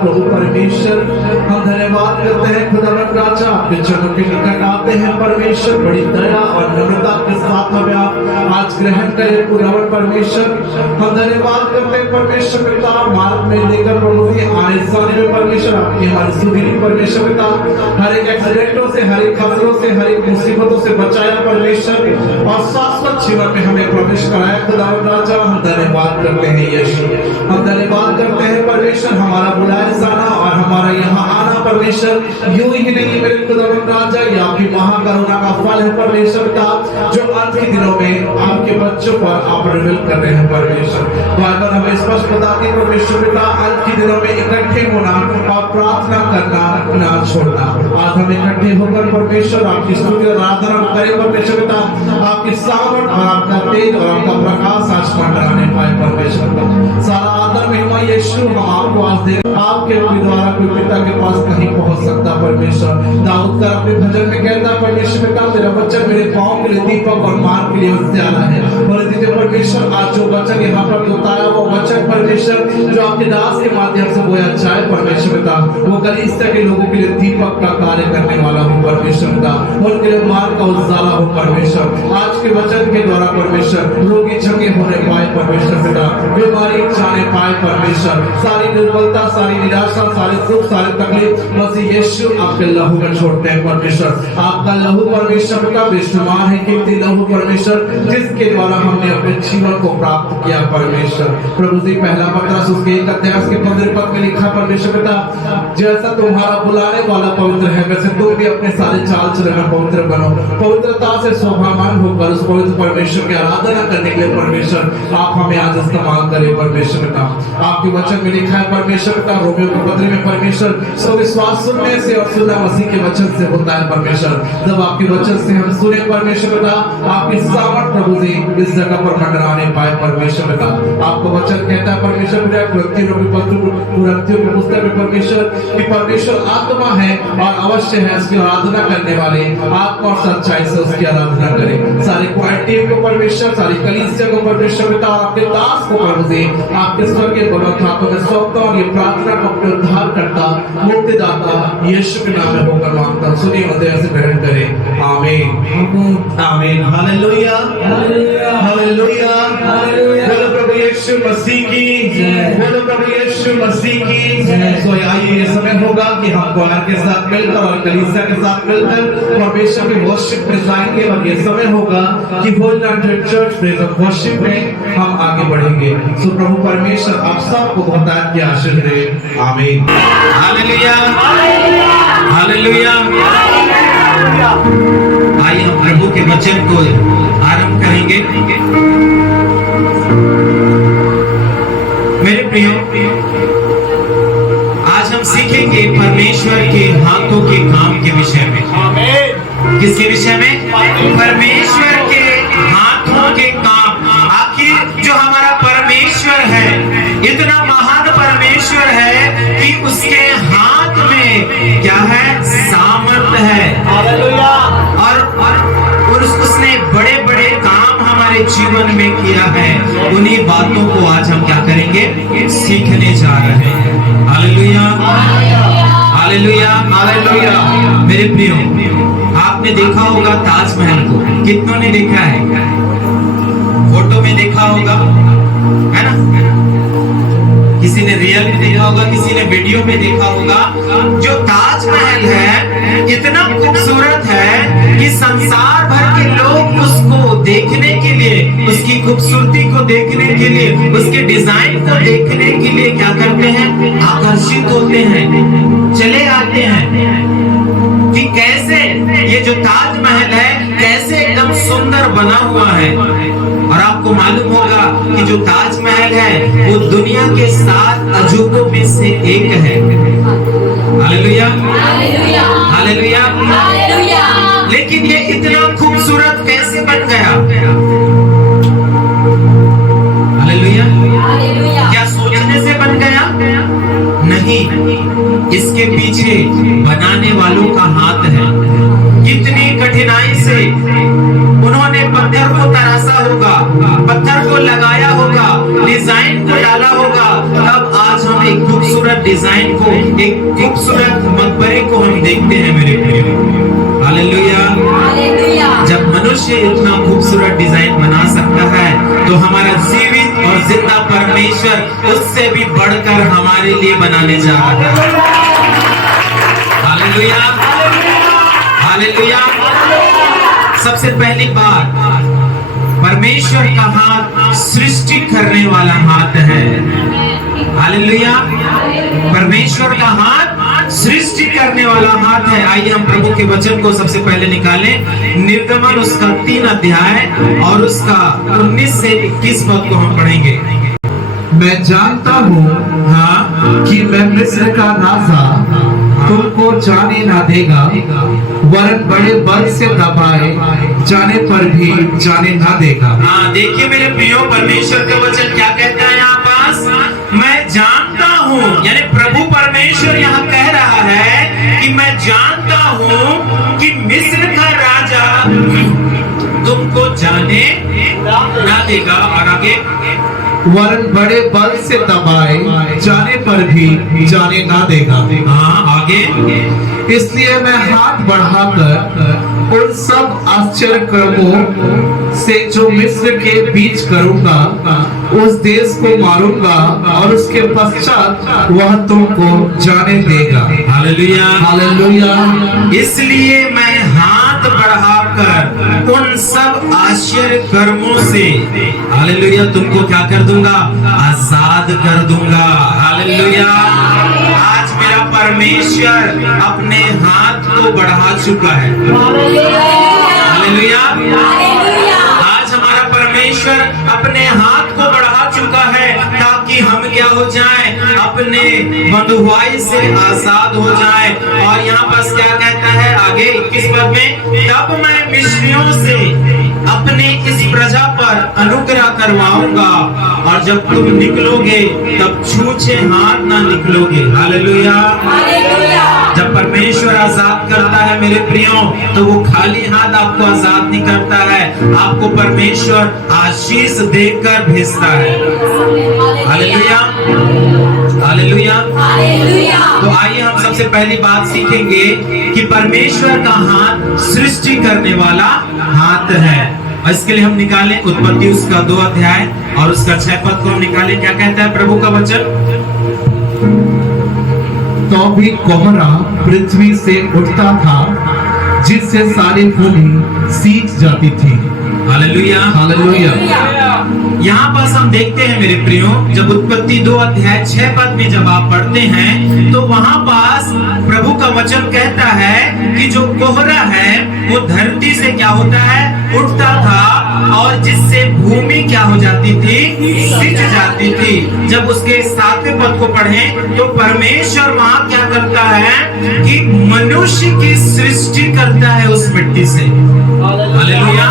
प्रभु परमेश्वर, हम धन्यवाद करते हैं खुदावंद राजा, आपके चरणों के निकट आते हैं परमेश्वर। बड़ी दया और नम्रता के साथ हमें आप आज ग्रहण करें खुदावंद परमेश्वर। हम धन्यवाद करते हैं परमेश्वर पिता, मार्ग में लेकर प्रभु जी आने जाने में परमेश्वर आपकी हमारी सुधीरी परमेश्वर पिता, हर एक एक्सीडेंटों से, हर एक खतरों से, हर एक मुसीबतों से बचाया परमेश्वर, और शाश्वत जीवन में हमें प्रवेश कराया खुदावंद राजा। हम धन्यवाद करते हैं यीशु, हम धन्यवाद करते हैं परमेश्वर, हमारा बुलाया जाना और हमारा यहाँ आना परमेश्वर यूं ही नहीं मेरे खुदावंद राजा, ये आपकी महाकरुणा का फल है परमेश्वर का, जो अंत के दिनों में आपके बच्चों पर आप रिवील कर रहे हैं परमेश्वर। बाइबल हमें स्पष्ट बताती है परमेश्वर पिता, अंत के दिनों में इकट्ठे होना और प्रार्थना करना ना छोड़ना। आज हम इकट्ठे होकर परमेश्वर आपकी स्तुति और आराधना करें परमेश्वर पिता, आपकी सामर्थ और आपका तेज और आपका प्रकाश आज मंडराने पाए परमेश्वर का। सारा आदर महिमा यीशु हम आपको आज दे, आपके द्वारा कोई पिता के पास नहीं पहुंच सकता परमेश्वर। दाऊद का अपने भजन में कहता परमेश्वर पिता, तेरा वचन मेरे पांव के लिए दीपक और मार्ग के लिए उजाला है। और दीजिए परमेश्वर, आज जो वचन यहाँ पर बताया वो वचन परमेश्वर जो आपके दास के माध्यम से बोया जाए परमेश्वर पिता, वो कलीसिया के लोगों के लिए दीपक का कार्य करने वाला हो परमेश्वर पिता, उनके लिए मार्ग का उजाला हो परमेश्वर। आज के वचन के द्वारा परमेश्वर रोगी चंगे होने पाए परमेश्वर पिता, बीमारी जाने पाए परमेश्वर, सारी निर्बलता, सारी निराशा, सारे दुख, सारे तकलीफ मसीह यीशु आपके लहू में छोड़ते हैं परमेश्वर। आपका लहू परमेश्वर का बेशुमार है, कीमती लहू परमेश्वर, जिसके द्वारा हमने अपने जीवन को प्राप्त किया परमेश्वर। प्रभु जी पहला पत्रस उसके 1 अध्याय के 15 पद में लिखा परमेश्वर पिता, जैसा तुम्हारा बुलाने वाला पवित्र है वैसे तुम भी अपने सारे चाल चलन में पवित्र बनो, पवित्रता से शोभामान होकर उस पवित्र परमेश्वर की आराधना करने के लिए परमेश्वर आप हमें आज इस्तेमाल करें परमेश्वर पिता। आपके वचन में लिखा है परमेश्वर पिता, रोमियो के पत्र में परमेश्वर, सो विश्वास सुनने से और सुनना मसीह के वचन से होता है परमेश्वर। जब आपके वचन से हम सुने परमेश्वर पिता, आपकी सामर्थ प्रभु जी इस जगह पर मंडराने पाए परमेश्वर पिता। आपको वचन कहता है परमेश्वर पिता, कुरिन्थियों की पुस्तक में परमेश्वर कि परमेश्वर आत्मा है और अवश्य है उसकी आराधना करने वाले आत्मा और सच्चाई से उसकी आराधना करें। सारी क्वालिटी को परमेश्वर, सारी कलीसिया को परमेश्वर पिता और आपके दास को प्रभु जी आपके स्वर्गीय बलवंत हाथों में सौंपता और ये प्रार्थना को अपने उद्धार करता मुक्तिदाता यीशु के नाम में होकर मांगता हूं, सुनिए हृदय से ग्रहण करें। आमीन आमीन हालेलुया हालेलुया हालेलुया हालेलुया। बोलो प्रभु यीशु मसीह की जय, बोलो प्रभु यीशु मसीह की जय। तो आइए ये समय होगा कि हम क्वायर के साथ मिलकर और कलीसिया के साथ मिलकर परमेश्वर की वर्शिप में जाएंगे, और ये समय होगा कि Holi night church praise of worship में हम आगे बढ़ेंगे। सो प्रभु परमेश्वर आप सबको बहुत की आशीष दे। आमीन हालेलुया हालेलुया। आइए हम प्रभु के वचन को आरंभ करेंगे। मेरे प्रियो, आज हम सीखेंगे परमेश्वर के हाथों के काम के विषय में। किसके विषय में? परमेश्वर के हाथों के काम। आखिर जो हमारा परमेश्वर है, इतना महान परमेश्वर है कि उसके हाथ में क्या है? सामर्थ है। और उसने बड़े बड़े काम हमारे जीवन में किया है। उन्हीं बातों को आज हम क्या करेंगे? सीखने जा रहे हैं। Hallelujah hallelujah hallelujah. मेरे प्रियो, आपने देखा होगा ताजमहल को। कितनों ने देखा है? फोटो में देखा होगा, है ना? किसी ने रियल में देखा होगा, किसी ने वीडियो में देखा होगा। जो ताजमहल है इतना खूबसूरत है कि संसार भर के लोग उसको देखने के लिए, उसकी खूबसूरती को देखने के लिए, उसके डिजाइन को देखने के लिए क्या करते हैं? आकर्षित होते हैं, चले आते हैं कि कैसे ये जो ताजमहल है कैसे एकदम सुंदर बना हुआ है। और आपको मालूम होगा कि जो ताजमहल है वो दुनिया के 7 अजूबों में से एक है। Hallelujah hallelujah hallelujah hallelujah. लेकिन ये इतना खूबसूरत कैसे बन गया? Hallelujah hallelujah. क्या सोचने से बन गया? नहीं, इसके पीछे बनाने वालों का हाथ है। कितनी कठिनाई से उन्होंने पत्थर को तराशा होगा, पत्थर को लगाया होगा, डिजाइन को डाला होगा, तब आज हम में एक खूबसूरत डिजाइन को, एक खूबसूरत मकबरे को हम देखते हैं मेरे प्रियो। हालेलुया। जब मनुष्य इतना खूबसूरत डिजाइन बना सकता है तो हमारा जीवित और जिंदा परमेश्वर उससे भी बढ़कर हमारे लिए बनाने जा रहा है। Hallelujah, hallelujah. सबसे पहली बात, परमेश्वर का हाथ सृष्टि करने वाला हाथ है। हालेलुया। परमेश्वर का हाथ सृष्टि करने वाला हाथ है। आइए हम प्रभु के वचन को सबसे पहले निकालें। निर्गमन उसका 3 अध्याय और उसका 19 से 21 पद को हम पढ़ेंगे। मैं जानता हूँ हाँ, कि मैं मिस्र का राजा तुमको जाने ना देगा, वरन बड़े बल से दबाए जाने पर भी जाने ना देगा। हाँ, देखिए मेरे प्रियो, परमेश्वर का वचन क्या कहता है यहाँ पास? मैं जानता हूँ, यानी प्रभु परमेश्वर यहाँ कह रहा है कि मैं जानता हूँ कि मिस्र का राजा तुमको जाने ना देगा। और आगे, वरन बड़े बल से दबाए जाने पर भी जाने ना देगा। हाँ, आगे, इसलिए मैं हाथ बढ़ाकर उन सब आश्चर्य कर्मों से जो मिस्र के बीच करूंगा उस देश को मारूंगा और उसके पश्चात वह तुमको जाने देगा। Hallelujah, hallelujah. इसलिए मैं हाथ बढ़ाकर उन सब आश्चर्य कर्मों से, हालेलुया, तुमको क्या कर दूंगा? आजाद कर दूंगा। हालेलुया। आज मेरा परमेश्वर अपने हाथ को बढ़ा चुका है। हालेलुया। आज हमारा परमेश्वर अपने हाथ को बढ़ा चुका है ताकि हम क्या हो जाएं? अपने बंधुआई से आजाद हो जाएं। और यहाँ पर क्या कहता है आगे 21 पद में? तब मैं मिस्रियों से अपने इस प्रजा पर अनुग्रह करवाऊंगा और जब तुम निकलोगे तब छूछे हाथ ना निकलोगे। हालेलुया। जब परमेश्वर आजाद करता है मेरे प्रियो, तो वो खाली हाथ आपको आजाद नहीं करता है, आपको परमेश्वर आशीष देकर भेजता है। Hallelujah, hallelujah. तो आइए हम सबसे पहली बात सीखेंगे कि परमेश्वर का हाथ सृष्टि करने वाला हाथ है। और इसके लिए हम निकालें उत्पत्ति उसका 2 अध्याय और उसका 6 पद को हम निकालें। क्या कहता है प्रभु का वचन? तो भी कोहरा पृथ्वी से उठता था जिससे सारी भूमि सींच जाती थी। Hallelujah, hallelujah. यहाँ पर हम देखते हैं मेरे प्रियो, जब उत्पत्ति 2 अध्याय 6 पद में जब आप पढ़ते हैं तो वहां पास प्रभु का वचन कहता है कि जो कोहरा है वो धरती से क्या होता है? उठता था और जिससे भूमि क्या हो जाती थी? सिंच जाती थी। जब उसके 7वें पद को पढ़ें तो परमेश्वर वहां क्या करता है कि मनुष्य की सृष्टि करता है उस मिट्टी से। हालेलुया।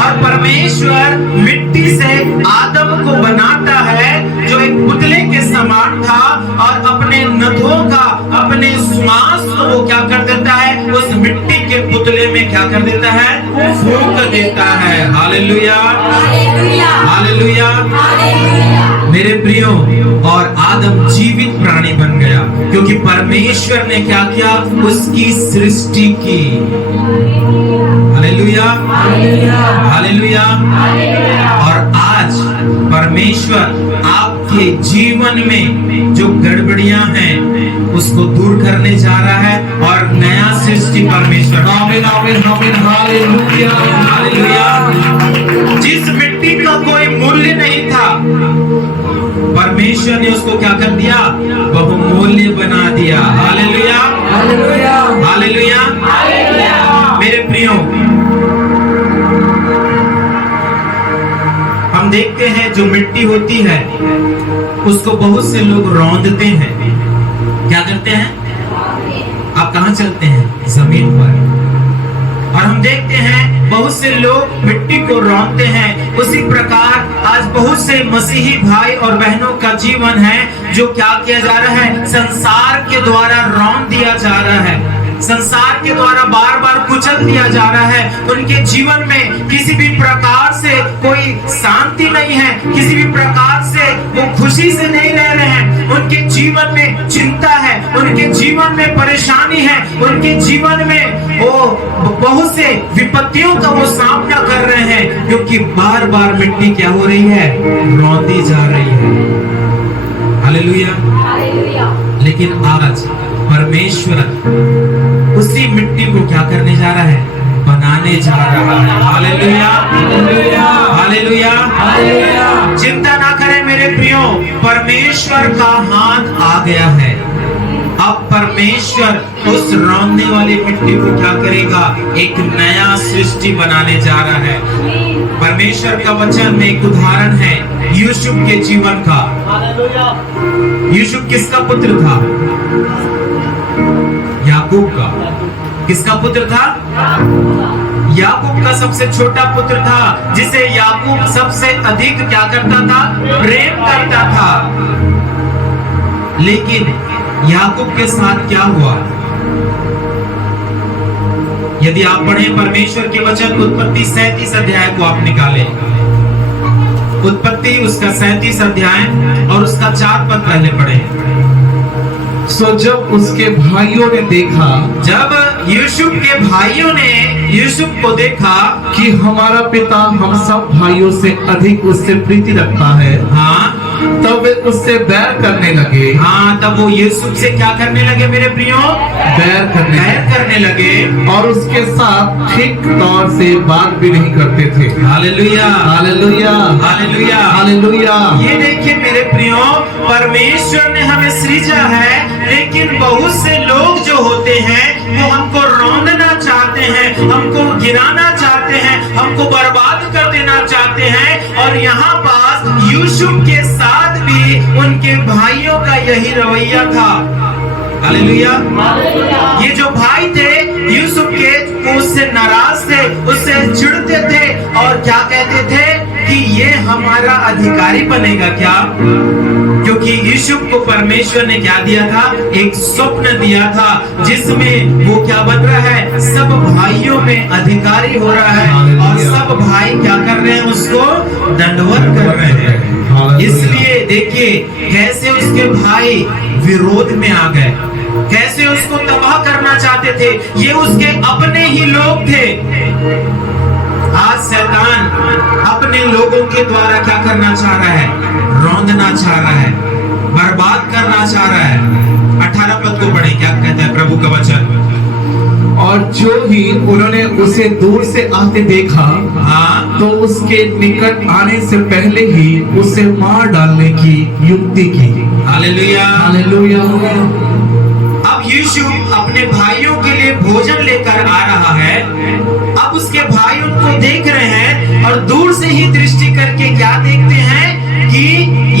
और परमेश्वर मिट्टी से आदम को बनाता है जो एक पुतले के समान था और अपने नथों का, अपने श्वास को वो क्या कर देता है? उस मिट्टी के पुतले में क्या कर देता है? फूंक देता है। Hallelujah, hallelujah. मेरे प्रियो, और आदम जीवित प्राणी बन गया क्योंकि परमेश्वर ने क्या किया? उसकी सृष्टि की। Hallelujah, hallelujah. और आज परमेश्वर आपके जीवन में जो गड़बड़ियां हैं उसको दूर करने जा रहा है और नया सृष्टि परमेश्वर। आमीन, आमीन, आमीन। Hallelujah, hallelujah. जिस मिट्टी का कोई मूल्य नहीं था, परमेश्वर ने उसको क्या कर दिया? बहुमूल्य बना दिया। Hallelujah, hallelujah, hallelujah. मेरे प्रियो, हम देखते हैं जो मिट्टी होती है उसको बहुत से लोग रौंदते हैं। क्या करते हैं? आप कहां चलते हैं? जमीन पर। और हम देखते हैं बहुत से लोग मिट्टी को रौंदते हैं। उसी प्रकार आज बहुत से मसीही भाई और बहनों का जीवन है जो क्या किया जा रहा है? संसार के द्वारा रौंद दिया जा रहा है। संसार के द्वारा बार बार कुचल दिया जा रहा है। उनके जीवन में किसी भी प्रकार से कोई शांति नहीं है, किसी भी प्रकार से वो खुशी से नहीं रह रहे हैं। उनके जीवन में चिंता है, उनके जीवन में परेशानी है, उनके जीवन में वो बहुत से विपत्तियों का वो सामना कर रहे हैं, क्योंकि बार बार मिट्टी क्या हो रही है, रौंदी जा रही है। हालेलुया। लेकिन आज परमेश्वर उसी मिट्टी को क्या करने जा रहा है, बनाने जा रहा है। Hallelujah, hallelujah, hallelujah. चिंता ना करें मेरे प्रियो, परमेश्वर का हाथ आ गया है। अब परमेश्वर उस रौंदने वाली मिट्टी को क्या करेगा, एक नया सृष्टि बनाने जा रहा है। परमेश्वर का वचन में एक उदाहरण है यूसुफ के जीवन का। यूसुफ किसका पुत्र था? याकूब का। किसका पुत्र था? याकूब का सबसे छोटा पुत्र था, जिसे याकूब सबसे अधिक क्या करता था, प्रेम करता था। लेकिन याकूब के साथ क्या हुआ? यदि आप पढ़ें परमेश्वर के वचन, उत्पत्ति 37 अध्याय को आप निकालें, उत्पत्ति उसका 37 अध्याय और उसका 4 पद पहले पढ़ें। सो जब उसके भाइयों ने देखा, जब यूसुफ के भाइयों ने यूसुफ को देखा कि हमारा पिता हम सब भाइयों से अधिक उससे प्रीति रखता है, हाँ, तब वे उससे बैर करने लगे। हाँ, तब वो यूसुफ से क्या करने लगे मेरे प्रियो? बैर करने लगे और उसके साथ ठीक तौर से बात भी नहीं करते थे। Hallelujah, hallelujah, hallelujah, hallelujah. ये देखिए मेरे प्रियो, परमेश्वर ने हमें सृजा है, लेकिन बहुत से लोग जो होते हैं वो हमको रौंदना चाहते हैं, हमको गिराना चाहते हैं, हमको बर्बाद कर देना चाहते हैं। और यहाँ पास यूसुफ के साथ भी उनके भाइयों का यही रवैया था। हालेलुया। ये जो भाई थे यूसुफ के, वो उससे नाराज थे, उससे चिढ़ते थे और क्या कहते थे कि ये हमारा अधिकारी बनेगा क्या? क्योंकि यूसुफ को परमेश्वर ने क्या दिया था, एक स्वप्न दिया था, जिसमें वो क्या बन रहा है, सब भाइयों में अधिकारी हो रहा है और सब भाई क्या कर रहे हैं, उसको दंडवत कर रहे हैं। इसलिए देखिए कैसे उसके भाई विरोध में आ गए, कैसे उसको तबाह करना चाहते थे। ये उसके अपने ही लोग थे। आज शैतान अपने लोगों के द्वारा क्या करना चाह रहा है, रौंदना चाह रहा है, बर्बाद करना चाह रहा है। 18 पद को पढ़े, क्या कहता है प्रभु का वचन? और जो ही उन्होंने उसे दूर से आते देखा, हाँ, तो उसके निकट आने से पहले ही उसे मार डालने की युक्ति की। Hallelujah, hallelujah. अब यूसुफ अपने भाइयों के लिए भोजन लेकर आ रहा है। अब उसके भाई उनको देख रहे हैं और दूर से ही दृष्टि करके क्या देखते हैं कि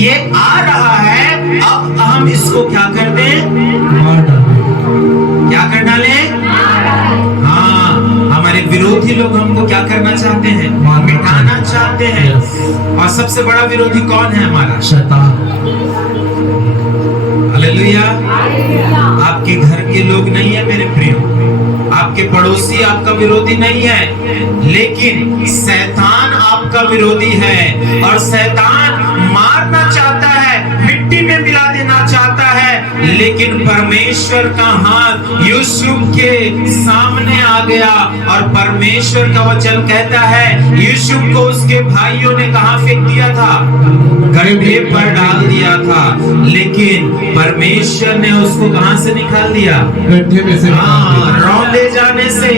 ये आ रहा है, अब हम इसको क्या कर दें, मार डालें। क्या कर डालें? हाँ, हमारे विरोधी लोग हमको क्या करना चाहते हैं, मिटाना चाहते हैं। और सबसे बड़ा विरोधी कौन है हमारा? शैतान। हालेलुया। आपके घर के लोग नहीं है मेरे प्रियो, आपके पड़ोसी आपका विरोधी नहीं है, लेकिन शैतान आपका विरोधी है। और शैतान मारना चाहता है, मिट्टी में मिला देना चाहता है। लेकिन परमेश्वर का हाथ यूसुफ के सामने आ गया और परमेश्वर का वचन कहता है यूसुफ को उसके भाइयों ने कहां फेंक दिया था, गड्ढे पर डाल दिया था। लेकिन परमेश्वर ने उसको कहां से निकाल दिया, गड्ढे में से। रौंदे जाने से,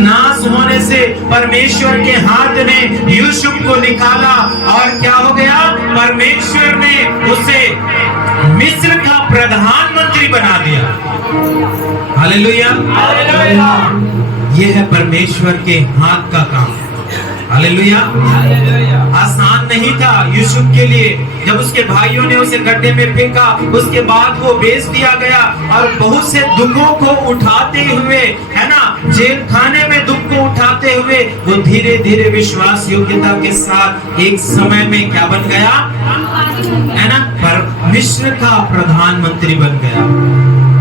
नाश होने से परमेश्वर के हाथ ने यूसुफ को निकाला। और क्या हो गया, परमेश्वर ने उसे मिस्र का प्रधानमंत्री बना दिया। हालेलुया, ये है परमेश्वर के हाथ का काम। हालेलुया। आसान नहीं था यूसुफ के लिए। जब उसके भाइयों ने उसे गड्ढे में फेंका, उसके बाद वो बेच दिया गया और बहुत से दुखों को उठाते हुए, है ना, जेल खाने में दुख को उठाते हुए वो धीरे धीरे विश्वास योग्यता के साथ एक समय में क्या बन गया, है ना, पर मिस्र का प्रधानमंत्री बन गया।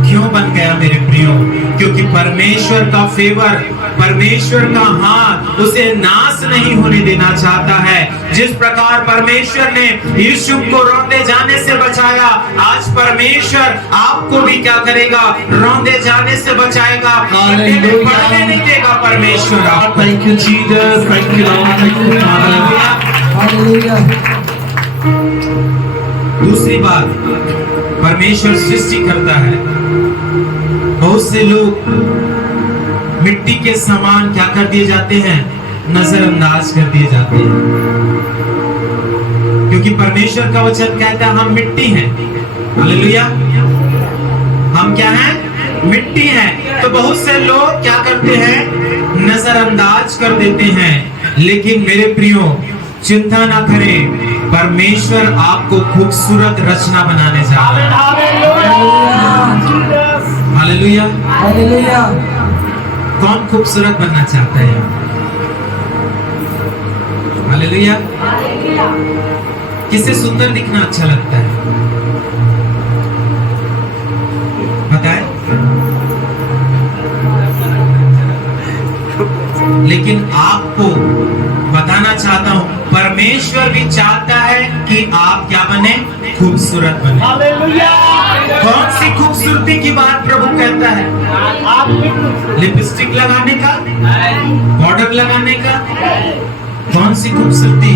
क्यों बन गया मेरे प्रियो, क्योंकि परमेश्वर का फेवर, परमेश्वर का हाथ उसे नाश नहीं होने देना चाहता है। जिस प्रकार परमेश्वर ने यूसुफ को रोंदे जाने से बचाया, आज परमेश्वर आपको भी क्या करेगा, रोंदे जाने से बचाएगा, पढ़ने नहीं देगा परमेश्वर आपको। Thank you, Jesus. Thank you, Lord. Thank you, Father. Hallelujah. दूसरी बात, परमेश्वर सृष्टि करता है। बहुत से लोग मिट्टी के समान क्या कर दिए जाते हैं, नजरअंदाज कर दिए जाते हैं, क्योंकि परमेश्वर का वचन कहता है हम मिट्टी हैं। हालेलुया, हम क्या हैं, मिट्टी हैं। तो बहुत से लोग क्या करते हैं, नजरअंदाज कर देते हैं। लेकिन मेरे प्रियो, चिंता ना करें, परमेश्वर आपको खूबसूरत रचना बनाने जा रहा है। Hallelujah, hallelujah. कौन खूबसूरत बनना चाहता है? हालेलुया। किसे सुंदर दिखना अच्छा लगता है, बताएं? लेकिन आपको बताना चाहता हूं, परमेश्वर भी चाहता है कि आप क्या बने, खूबसूरत बने। कौन सी खूबसूरती की बात प्रभु कहता है? लिपस्टिक लगाने का, पाउडर लगाने का? कौन सी खूबसूरती?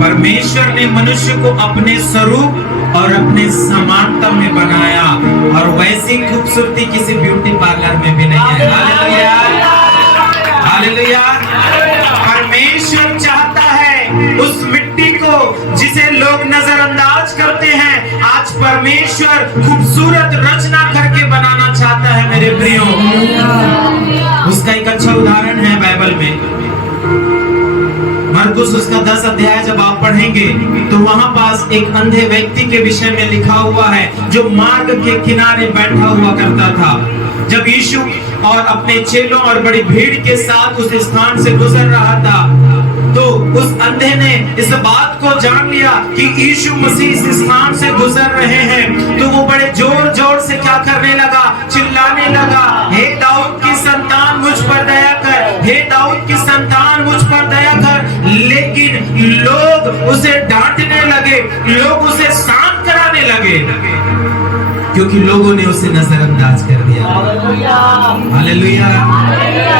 परमेश्वर ने मनुष्य को अपने स्वरूप और अपने समानता में बनाया, और वैसी खूबसूरती किसी ब्यूटी पार्लर में भी नहीं है। Hallelujah, hallelujah. परमेश्वर चाहता है उस मिट्टी को जिसे लोग नजरअंदाज करते हैं, आज परमेश्वर खूबसूरत रचना करके बनाना चाहता है मेरे प्रियो। उसका एक अच्छा उदाहरण है बाइबल में, मरकुस उसका 10 अध्याय जब आप पढ़ेंगे तो वहां पास एक अंधे व्यक्ति के विषय में लिखा हुआ है, जो मार्ग के किनारे बैठा हुआ करता था। जब यीशु और अपने चेलों और बड़ी भीड़ के साथ उस स्थान से गुजर रहा था, तो उस अंधे ने इस बात को जान लिया कि यीशु मसीह इस स्थान से गुजर रहे हैं। तो वो बड़े जोर जोर से क्या करने लगा, चिल्लाने लगा, हे दाऊद की संतान मुझ पर दया कर, हे दाऊद की संतान मुझ पर दया कर। लेकिन लोग उसे डांटने लगे, लोग उसे शांत कराने लगे, क्योंकि लोगों ने उसे नजरअंदाज कर दिया। हालेलुया।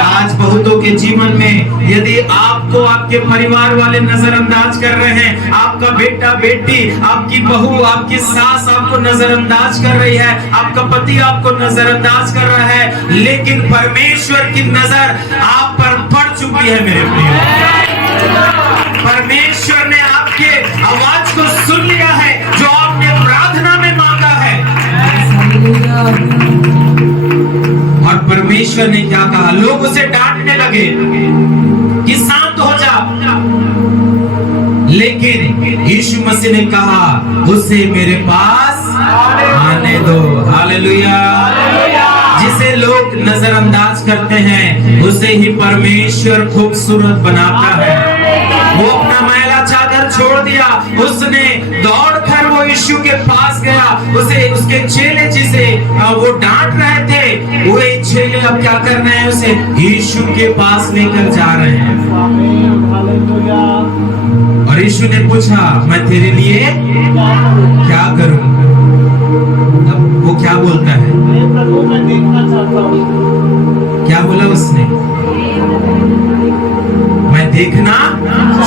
आज बहुतों के जीवन में यदि आपको आपके परिवार वाले नजरअंदाज कर रहे हैं, आपका बेटा बेटी, आपकी बहू, आपकी सास आपको नजरअंदाज कर रही है, आपका पति आपको नजरअंदाज कर रहा है, लेकिन परमेश्वर की नजर आप पर पड़ चुकी है मेरे प्रियो। परमेश्वर ने आपके आवाज को सुन लिया है, जो आपने प्रार्थना में मांगा है। और परमेश्वर ने क्या कहा, लोग उसे डांटने लगे कि शांत हो जा, लेकिन यीशु मसीह ने कहा उसे मेरे पास आने दो। हालेलुया। जिसे लोग नजरअंदाज करते हैं उसे ही परमेश्वर खूबसूरत बनाता है। वो अपना मैला चादर छोड़ दिया, उसने दौड़कर वो यीशु के पास गया। उसे उसके चेले जिसे वो डांट रहे थे, वो चेले अब क्या कर रहे हैं, उसे यीशु के पास लेकर जा रहे हैं। और यीशु ने पूछा, मैं तेरे लिए क्या करूं? अब वो क्या बोलता है, क्या बोला उसने, मैं देखना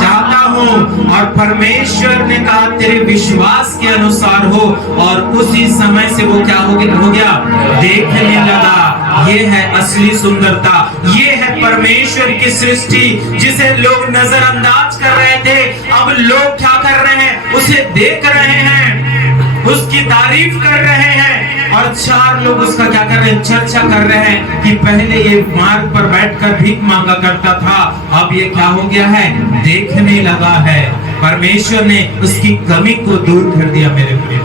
चाहता हूं। और परमेश्वर ने कहा तेरे विश्वास के अनुसार हो, और उसी समय से वो क्या हो गया, देखने लगा। ये है असली सुंदरता, ये है परमेश्वर की सृष्टि, जिसे लोग नजरअंदाज कर रहे थे, अब लोग क्या कर रहे हैं, उसे देख रहे हैं, उसकी तारीफ कर रहे हैं। और 4 लोग उसका क्या कर रहे हैं, चर्चा कर रहे हैं कि पहले ये मार्ग पर बैठकर भीख मांगा करता था, अब ये क्या हो गया है, देखने लगा है। परमेश्वर ने उसकी कमी को दूर कर दिया मेरे प्रिय।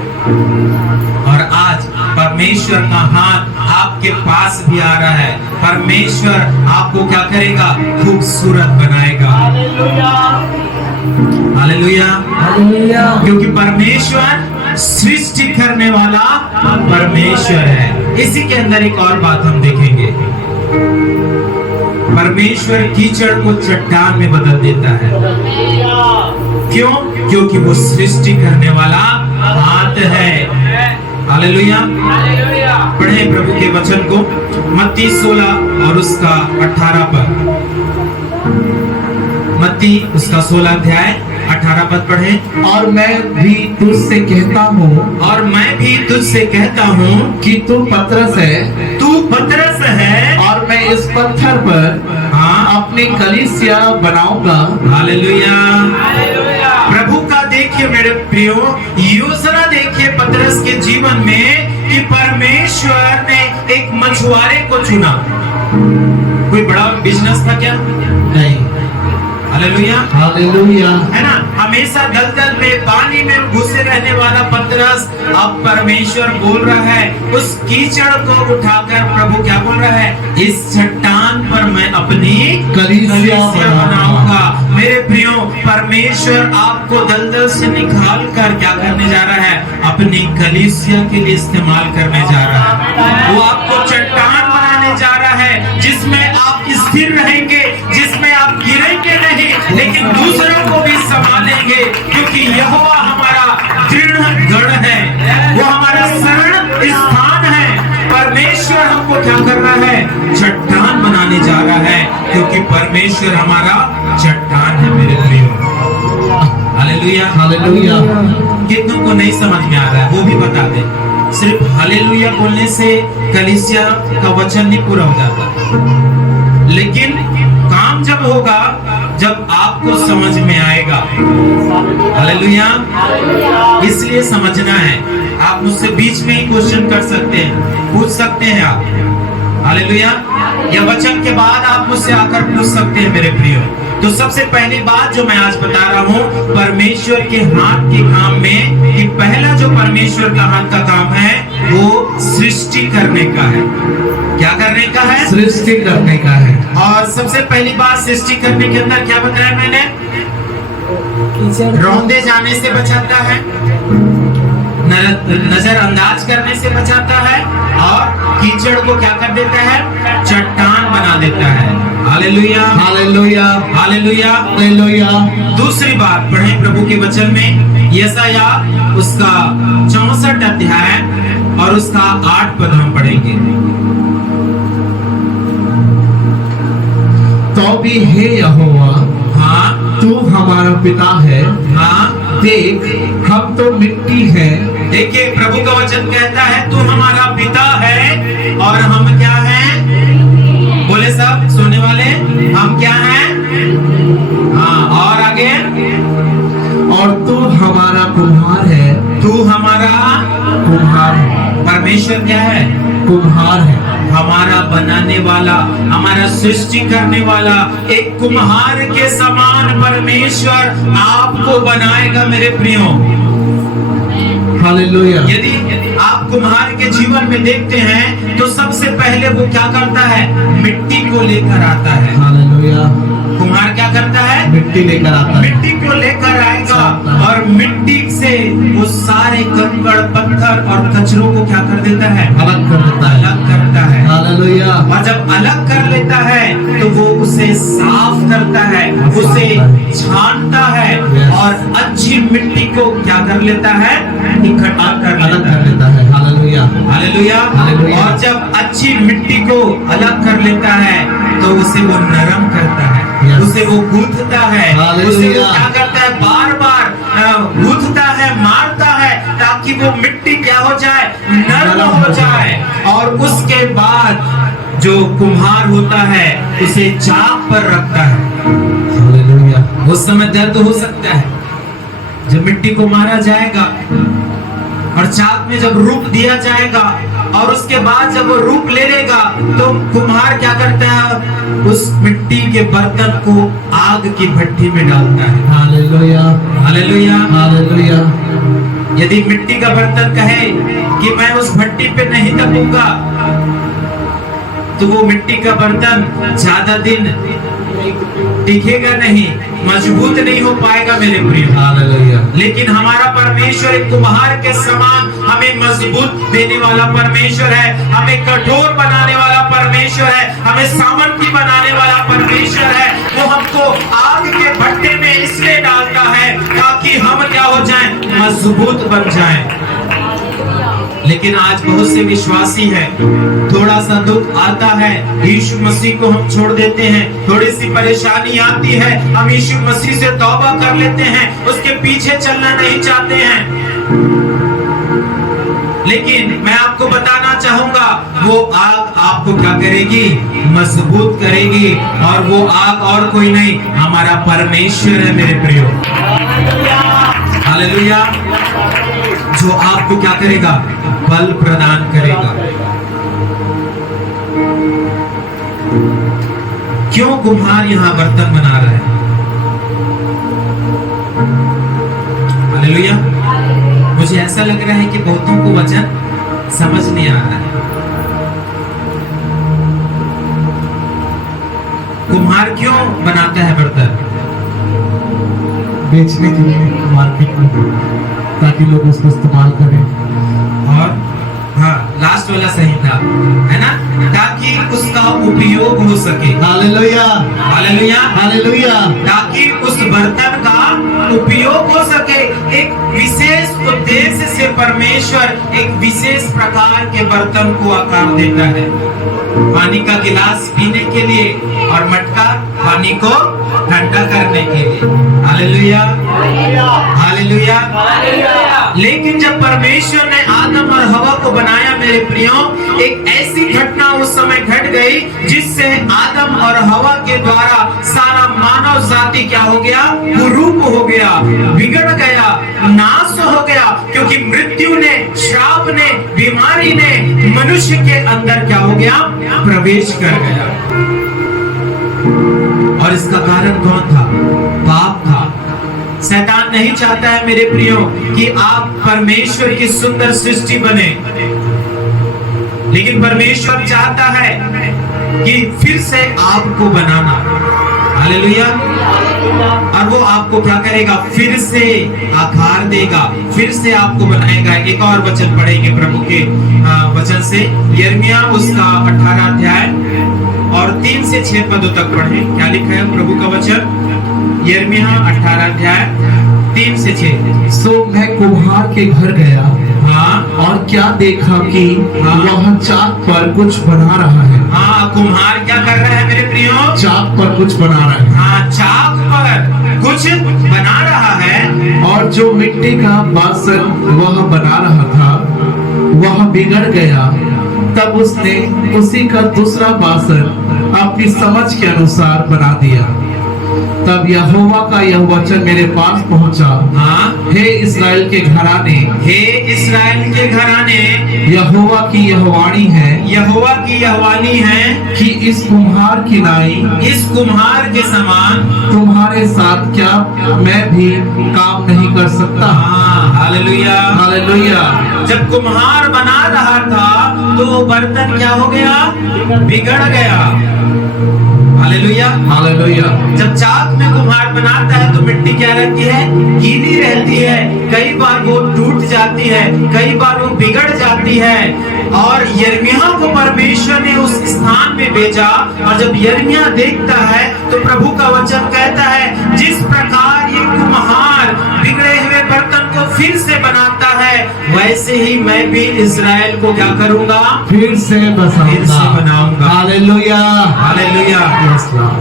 और आज परमेश्वर का हाथ आपके पास भी आ रहा है। परमेश्वर आपको क्या करेगा, खूबसूरत बनाएगा। Hallelujah, hallelujah. क्योंकि परमेश्वर सृष्टि करने वाला परमेश्वर है। इसी के अंदर एक और बात हम देखेंगे, परमेश्वर कीचड़ को चट्टान में बदल देता है। क्यों? क्योंकि वो सृष्टि करने वाला हाथ है। हालेलुया। पढ़े प्रभु के वचन को, मत्ती 16 और उसका 18 पद। मत्ती उसका 16 अध्याय 18 पद पढ़े। और मैं भी तुझसे कहता हूँ, और मैं भी तुझसे कहता हूँ कि तू पतरस है, तू पतरस है, और मैं इस पत्थर पर हाँ अपनी कलीसिया बनाऊंगा। हालेलुया। प्रभु का देखिए मेरे प्रियो, योजना देखिए पतरस के जीवन में कि परमेश्वर ने एक मछुआरे को चुना। कोई बड़ा बिजनेस था क्या? नहीं। हालेलुया। हालेलुया। है ना, हमेशा दलदल में पानी में घुसे रहने वाला पतरस अब परमेश्वर बोल रहा है, उस कीचड़ को उठाकर प्रभु क्या बोल रहा है, इस चट्टान पर मैं अपनी कलीसिया बनाऊंगा। मेरे प्रियो, परमेश्वर आपको दलदल से निकाल कर क्या करने जा रहा है, अपनी कलीसिया के लिए इस्तेमाल करने जा रहा है। वो आपको चट्टान बनाने जा रहा है जिसमें आप स्थिर रहेंगे, जिसमें आप गिरेंगे नहीं, लेकिन दूसरों को भी संभालेंगे, क्योंकि यहोवा हमारा दृढ़ गढ़ है, वो हमारा शरण स्थान है। परमेश्वर हमको क्या कर रहा है, चट्टान बनाने जा रहा है, क्योंकि परमेश्वर हमारा चट्टान है मेरे प्रियो। हालेलुया। हालेलुया। कितनों को नहीं समझ में आ रहा है वो भी बता दे। सिर्फ हालेलुया बोलने से कलीसिया का वचन नहीं पूरा हो जाता, लेकिन काम जब होगा, जब आपको समझ में आएगा। हालेलुया। इसलिए समझना है। आप मुझसे बीच में ही क्वेश्चन कर सकते हैं, पूछ सकते हैं आप। हालेलुया। या वचन के बाद आप मुझसे आकर पूछ सकते हैं मेरे प्रियो। तो सबसे पहली बात जो मैं आज बता रहा हूँ, परमेश्वर के हाथ के काम में, कि पहला जो परमेश्वर का हाथ का काम है वो सृष्टि करने का है। क्या करने का है? सृष्टि करने का है। और सबसे पहली बात सृष्टि करने के अंदर क्या बताया मैंने, रौंदे जाने से बचाता है, नजरअंदाज करने से बचाता है, और कीचड़ को क्या कर देता है, चट्टान बना देता है। हालेलुया। हालेलुया। हालेलुया। हालेलुया। दूसरी बात पढ़े प्रभु के वचन में, यशाया उसका 64 अध्याय और उसका 8 पद हम पढ़ेंगे। तो भी हे यहोवा, हाँ तू हमारा पिता है, हाँ, देख हम तो मिट्टी हैं। देखिए प्रभु का वचन कहता है तू हमारा पिता है और हम क्या हैं? बोले सब सुनने वाले, हम क्या हैं? हाँ, और आगे, और तू हमारा कुम्हार है। तू हमारा कुम्हार है। परमेश्वर क्या है? कुम्हार है। हमारा बनाने वाला, हमारा सृष्टि करने वाला, एक कुम्हार के समान परमेश्वर आपको बनाएगा मेरे प्रियो। हालेलुया। यदि आप कुम्हार के जीवन में देखते हैं तो सबसे पहले वो क्या करता है, मिट्टी को लेकर आता है। हालेलुया। कुम्हार क्या करता है? मिट्टी लेकर आता है। मिट्टी को लेकर आएगा और मिट्टी से वो सारे कंकड़ पत्थर और कचरों को क्या कर देता है, अलग कर देता है। अलग करता है। हालेलुया। और जब अलग कर लेता है तो वो उसे साफ करता है, उसे छानता है और अच्छी मिट्टी को क्या कर लेता है, इकट्ठा कर अलग कर लेता है। हालेलुया। हालेलुया। हालेलुया। और जब अच्छी मिट्टी को अलग कर लेता है तो उसे वो नरम करता है, उसे वो गूंथता है, उसे वो क्या करता है, बार बार गूंथता है, मारता है, ताकि वो मिट्टी क्या हो जाए, नरम हो जाए। और उसके बाद जो कुम्हार होता है उसे चाक पर रखता है। हालेलुया। उस समय दर्द हो सकता है जब मिट्टी को मारा जाएगा और चाक में जब रूप दिया जाएगा, और उसके बाद जब वो रूप ले लेगा तो कुम्हार क्या करता है, उस मिट्टी के बर्तन को आग की भट्टी में डालता है। हालेलुया। हालेलुया। हालेलुया। यदि मिट्टी का बर्तन कहे कि मैं उस भट्टी पे नहीं दबूंगा, तो वो मिट्टी का बर्तन ज्यादा दिन टिकेगा नहीं, मजबूत नहीं हो पाएगा मेरे प्रिय। हालेलुया। लेकिन हमारा परमेश्वर एक कुम्हार के समान हमें मजबूत देने वाला परमेश्वर है, हमें कठोर बनाने वाला परमेश्वर है, हमें सामर्थी बनाने वाला परमेश्वर है। वो हमको आग के भट्टे में इसलिए डालता है ताकि हम क्या हो जाएं, मजबूत बन जाएं। लेकिन आज बहुत से विश्वासी हैं, थोड़ा सा दुख आता है, यीशु मसीह को हम छोड़ देते हैं, थोड़ी सी परेशानी आती है, हम यीशु मसीह से तौबा कर लेते हैं, उसके पीछे चलना नहीं चाहते हैं। लेकिन मैं आपको बताना चाहूंगा, वो आग आपको क्या करेगी, मजबूत करेगी। और वो आग और कोई नहीं, हमारा परमेश्वर है मेरे प्रियो। हालेलुया। जो आपको क्या करेगा, बल प्रदान करेगा। क्यों कुम्हार यहाँ बर्तन बना रहा है? हालेलुया। मुझे ऐसा लग रहा है कि बहुतों को वचन समझ नहीं आ रहा है। कुम्हार क्यों बनाता है बर्तन? बेचने के लिए मार्केट में, ताकि लोग उसको इस्तेमाल करें। और हाँ, लास्ट वाला सही था, है ना, ताकि उसका उपयोग हो सके। हालेलुया। हालेलुया। हालेलुया। ताकि उस बर्तन का उपयोग हो सके। एक विशेष उद्देश्य से परमेश्वर एक विशेष प्रकार के बर्तन को आकार देता है। पानी का गिलास पीने के लिए और मटका पानी को ठंडा करने के लिए। हालेलुया। हालेलुया। लेकिन जब परमेश्वर ने आदम और हवा को बनाया मेरे प्रियो, एक ऐसी घटना उस समय घट गई जिससे आदम और हवा के द्वारा सारा मानव जाति क्या हो गया, कुरूप हो गया, बिगड़ गया, नाश हो गया। क्योंकि मृत्यु ने, श्राप ने, बीमारी ने मनुष्य के अंदर क्या हो गया, प्रवेश कर गया। और इसका कारण कौन था? पाप था। शैतान नहीं चाहता है मेरे प्रियो कि आप परमेश्वर की सुंदर सृष्टि बने, लेकिन परमेश्वर चाहता है कि फिर से आपको बनाना। हालेलुया। और वो आपको क्या करेगा, फिर से आकार देगा, फिर से आपको बनाएगा। एक और वचन पढ़ेंगे प्रभु के वचन से, यिर्मयाह उसका 18 अध्याय और 3 से 6 पदों तक पढ़ें। क्या लिखा है प्रभु का वचन? यिर्मयाह 18 अध्याय 3 से 6। सो मैं कुम्हार के घर गया, हाँ, और क्या देखा कि वह चाक पर कुछ बना रहा है। हाँ, कुम्हार क्या कर रहा है मेरे प्रियो? चाक पर कुछ बना रहा है। हाँ, चाक पर कुछ बना रहा है। और जो मिट्टी का बासन वह बना रहा था वह बिगड़ गया। तब उसने उसी का दूसरा बासन अपनी समझ के अनुसार बना दिया। तब यहोवा का यह वचन मेरे पास पहुंचा, हाँ, हे इस्राएल के घराने, हे इस्राएल के घराने, यहोवा की यह वाणी है, यहोवा की यह वाणी है कि इस कुम्हार की नाई, इस कुम्हार के समान तुम्हारे साथ क्या मैं भी काम नहीं कर सकता। हाँ, हालेलुया। हालेलुया। जब कुम्हार बना रहा था तो बर्तन क्या हो गया, बिगड़ गया। हालेलुया। हालेलुया। जब चाक में कुम्हार बनाता है तो मिट्टी क्या रहती है, गीली रहती है, कई बार वो टूट जाती है, कई बार वो बिगड़ जाती है। और यिर्मयाह को परमेश्वर ने उस स्थान में भेजा, और जब यिर्मयाह देखता है तो प्रभु का वचन कहता है, जिस प्रकार ये कुम्हार बिगड़े हुए बर्तन को फिर से बनाता है, वैसे ही मैं भी इस्राएल को क्या करूंगा, फिर से बनाऊंगा। हालेलुया। हालेलुया।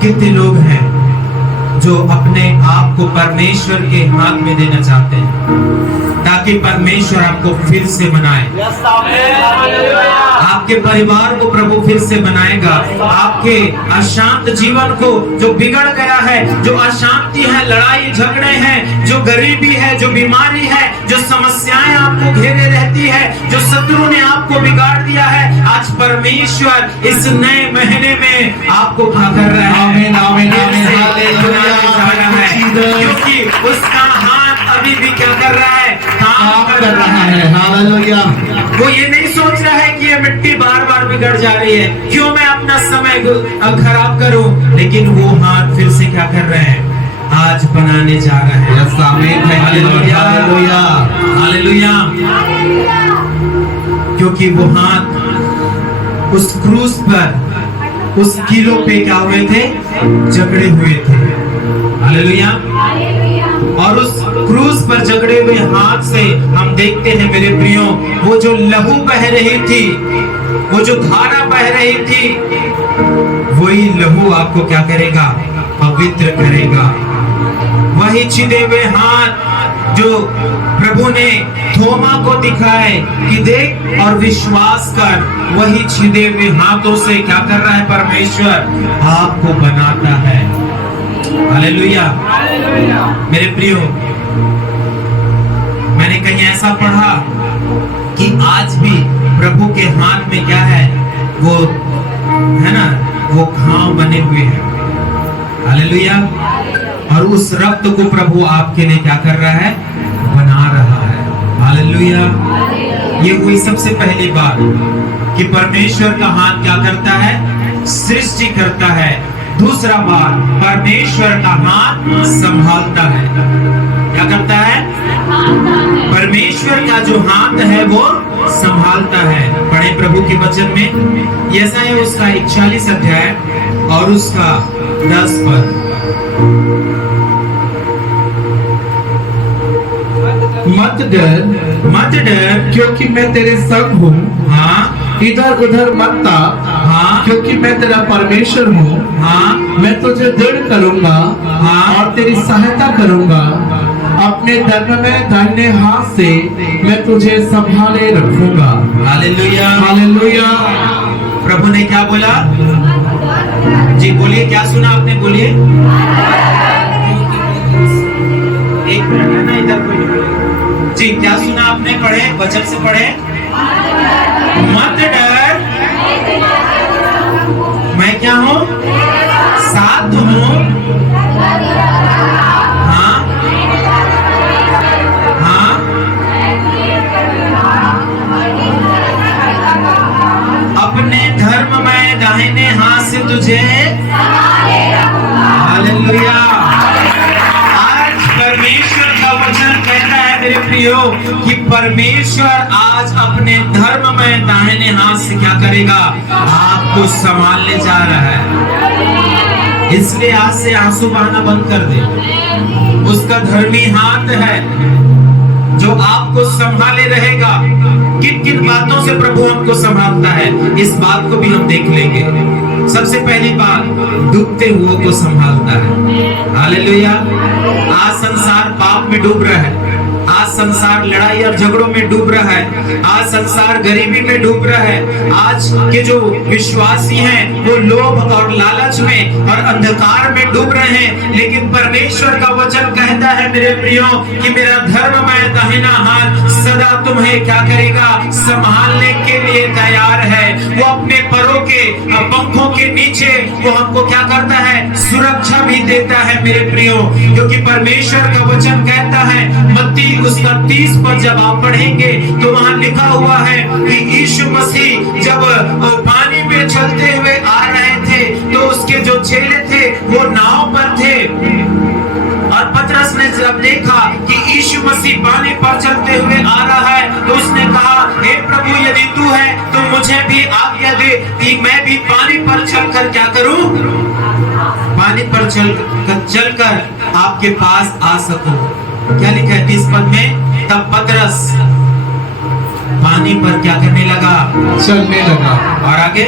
कितने लोग हैं जो अपने आप को परमेश्वर के हाथ में देना चाहते हैं ताकि परमेश्वर आपको फिर से बनाए। आपके परिवार को प्रभु फिर से बनाएगा। आपके अशांत जीवन को, जो बिगड़ गया है, जो अशांति है, लड़ाई झगड़े हैं, जो गरीबी है, जो बीमारी है, जो समस्याएं आपको घेरे रहती है, जो शत्रु ने आपको बिगाड़ दिया है, आज परमेश्वर इस नए महीने में आपको क्या कर रहा है, आमीन, आमीन, आमीन, क्योंकि उसका हाथ अभी भी क्या कर रहा है, काम कर रहा है। हालेलुया। वो ये नहीं सोच रहा है कि ये मिट्टी बार बार बिगड़ जा रही है, क्यों मैं अपना समय खराब करूं, लेकिन वो हाथ फिर से क्या कर रहे हैं, आज बनाने जा रहे हैं। यस आमीन, हालेलुया, हालेलुया, हालेलुया। क्योंकि वो हाथ उस क्रूस पर, उस किलो पे क्या हुए थे, जकड़े हुए थे। हालेलुया। और उस क्रूस पर जकड़े हुए हाथ से हम देखते हैं मेरे प्रियो, वो जो लहू बह रही थी, वो जो धारा बह रही थी, वही लहू आपको क्या करेगा, पवित्र करेगा। वही छिदे हुए हाथ जो प्रभु ने थोमा को दिखाए कि देख और विश्वास कर, वही छिदे हुए हाथों से क्या कर रहा है, परमेश्वर आपको बनाता है। हालेलुया। मेरे प्रियो, मैंने कहीं ऐसा पढ़ा कि आज भी प्रभु के हाथ में क्या है, वो है ना, वो घाव बने हुए हैं। हालेलुया। और उस रक्त को प्रभु आपके लिए क्या कर रहा है, बना रहा है। हालेलुया। ये हुई सबसे पहली बात कि परमेश्वर का हाथ क्या करता है, सृष्टि करता है। दूसरा बात, परमेश्वर का हाथ संभालता है। क्या करता है, परमेश्वर का जो हाथ है वो संभालता है। पढ़े प्रभु के वचन में, यशायाह उसका 41 अध्याय और उसका 10 पद। मत डर, मत डर, क्योंकि मैं तेरे संग हूँ। हाँ इधर उधर मत ताक, हाँ, क्योंकि मैं तेरा परमेश्वर हूँ। हाँ, मैं तुझे दृढ़ करूंगा, हाँ, और तेरी सहायता करूंगा। अपने धर्म में दाहिने हाथ से मैं तुझे संभाले रखूंगा। Hallelujah, hallelujah. प्रभु ने क्या बोला जी, बोलिए, क्या सुना आपने, बोलिए। एक मिनट है ना, इधर कोई नहीं जी, क्या सुना आपने, पढ़े, वचन से पढ़े। मत डर, मैं क्या हूँ, साथ हूँ। हाँ हाँ, अपने धर्म में दाहिने हाथ से तुझे। हालेलुया। आज परमेश्वर का वचन कहता है मेरे प्रियो कि परमेश्वर आज अपने धर्म में दाहिने हाथ से क्या करेगा, आपको संभालने जा रहा है। इसलिए आज से आंसू बहाना बंद कर दे। उसका धर्मी हाथ है जो आपको संभाले रहेगा। किन किन बातों से प्रभु हमको संभालता है, इस बात को भी हम देख लेंगे। सबसे पहली बात, डूबते हुए को संभालता है। हालेलुया। आज संसार पाप में डूब रहा है, आज संसार लड़ाई और झगड़ों में डूब रहा है, आज संसार गरीबी में डूब रहा है। आज के जो विश्वासी हैं वो लोभ और लालच में और अंधकार में डूब रहे हैं, लेकिन परमेश्वर का वचन कहता है मेरे प्रियो कि मेरा धर्ममय दाहिना हाथ सदा तुम्हें क्या करेगा, संभालने के लिए तैयार है। वो अपने परों के पंखों के नीचे वो हमको क्या करता है, सुरक्षा भी देता है मेरे प्रियो, क्योंकि परमेश्वर का वचन कहता है, मत्ती उसका 30 पर जब आप पढ़ेंगे तो वहां लिखा हुआ है कि यीशु मसीह जब पानी में चलते हुए आ रहे थे तो उसके जो चेले थे वो नाव पर थे, और पतरस ने जब देखा कि यीशु मसीह पानी पर चलते हुए आ रहा है तो उसने कहा, हे प्रभु, यदि तू है तो मुझे भी आज्ञा दे कि मैं भी पानी पर चलकर क्या करूं, पानी पर चलकर आपके पास आ सकूं। क्या लिखा है 30 पद में, तब पतरस पानी पर क्या करने लगा, चलने लगा। और आगे,